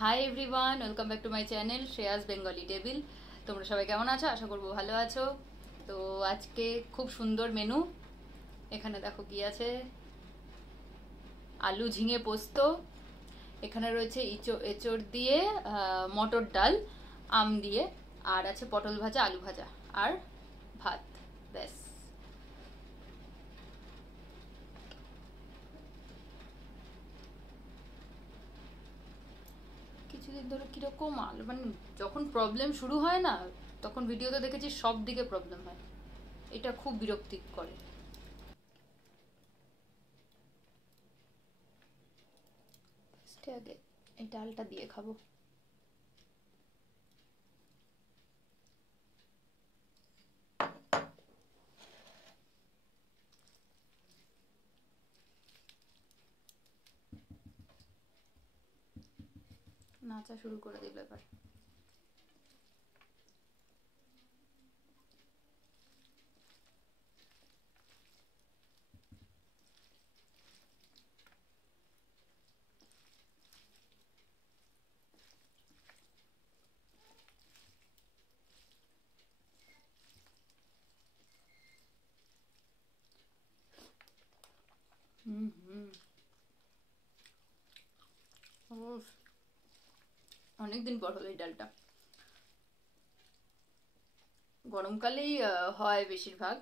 Hi everyone, welcome back to my channel Shreyas Bengali table. তোমরা সবাই কেমন আছো? আশা করবো ভালো আছো। তো আজকে খুব সুন্দর মেনু। এখানে দেখো কি আছে, আলু ঝিঙে পোস্ত, এখানে রয়েছে এঁচড় দিয়ে মটর ডাল, আম দিয়ে, আর আছে পটল ভাজা, আলু ভাজা, আর ভাত। ব্যাস। কিছুদিন ধরে কিরকম আলু মানে যখন প্রবলেম শুরু হয় না, তখন ভিডিওতে দেখেছি সব দিকে প্রবলেম হয়। এটা খুব বিরক্তি করে। আগে এই ডালটা দিয়ে খাবো। নাচা শুরু করে দিল এবার। হুম হুম। অনেকদিন পর হলো এই ডালটা। গরমকালেই হয় বেশিরভাগ।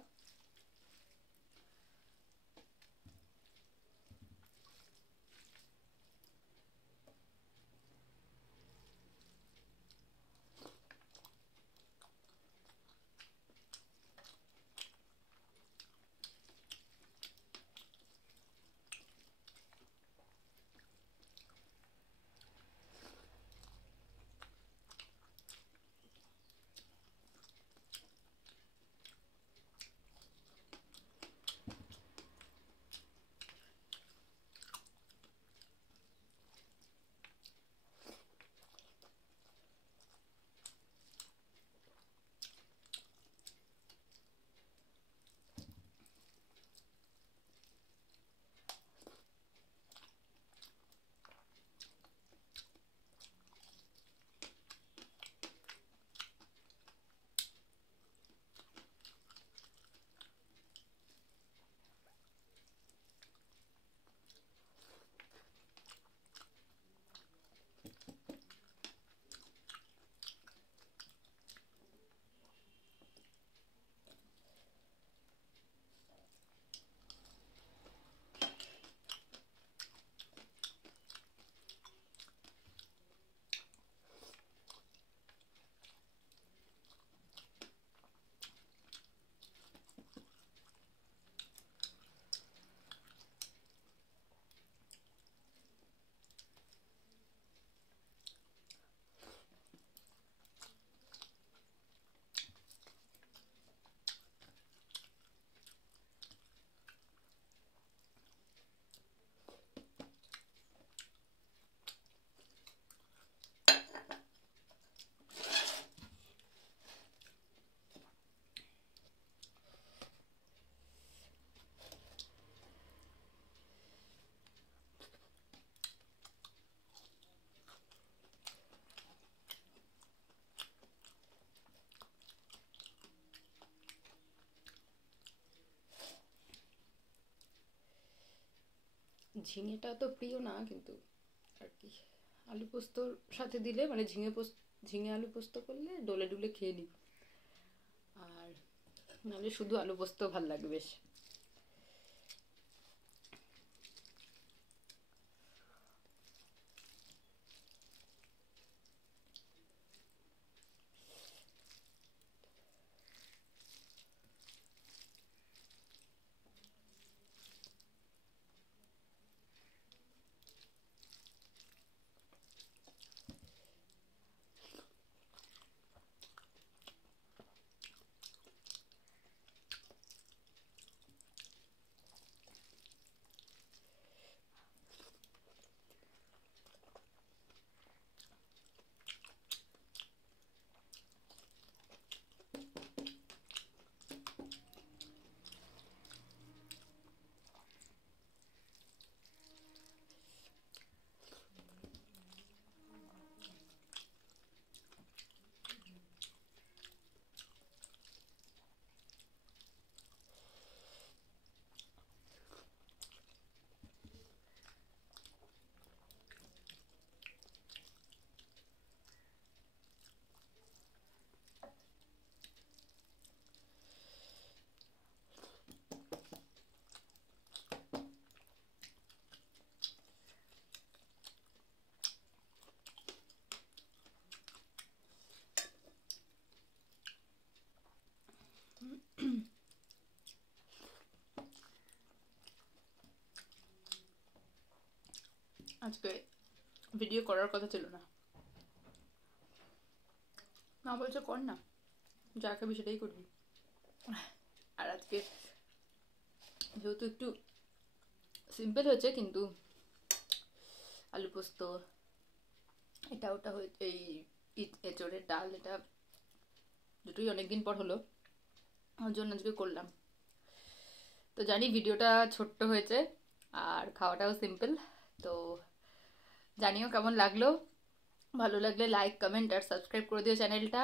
ঝিঙেটা তো প্রিয় না, কিন্তু আর কি, আলু পোস্তর সাথে দিলে মানে ঝিঙে আলু পোস্ত করলে ডলে ডুলে খেয়ে নিই। আর নাহলে শুধু আলু পোস্ত ভাল লাগে বেশ। আজকে ভিডিও করার কথা ছিল না, না বলছে কর না, যা খাবি সেটাই করবি। আর আজকে যেহেতু একটু সিম্পল হয়েছে, কিন্তু আলু পোস্ত এটা ওটা হয়েছে, এই এঁচড়ের ডাল, এটা দুটোই অনেকদিন পর হলো, ওর জন্য আজকে করলাম। তো জানি ভিডিওটা ছোট্ট হয়েছে আর খাওয়াটাও সিম্পল, তো জানিও কেমন লাগলো। ভালো লাগলে লাইক কমেন্ট আর সাবস্ক্রাইব করে দিও চ্যানেলটা।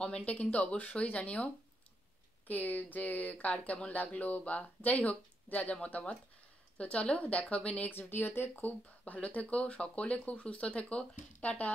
কমেন্টে কিন্তু অবশ্যই জানিও কে যে কার কেমন লাগলো, বা যাই হোক যা যা মতামত। তো চলো দেখা হবে নেক্সট ভিডিওতে। খুব ভালো থেকো সকলে, খুব সুস্থ থেকো, টাটা।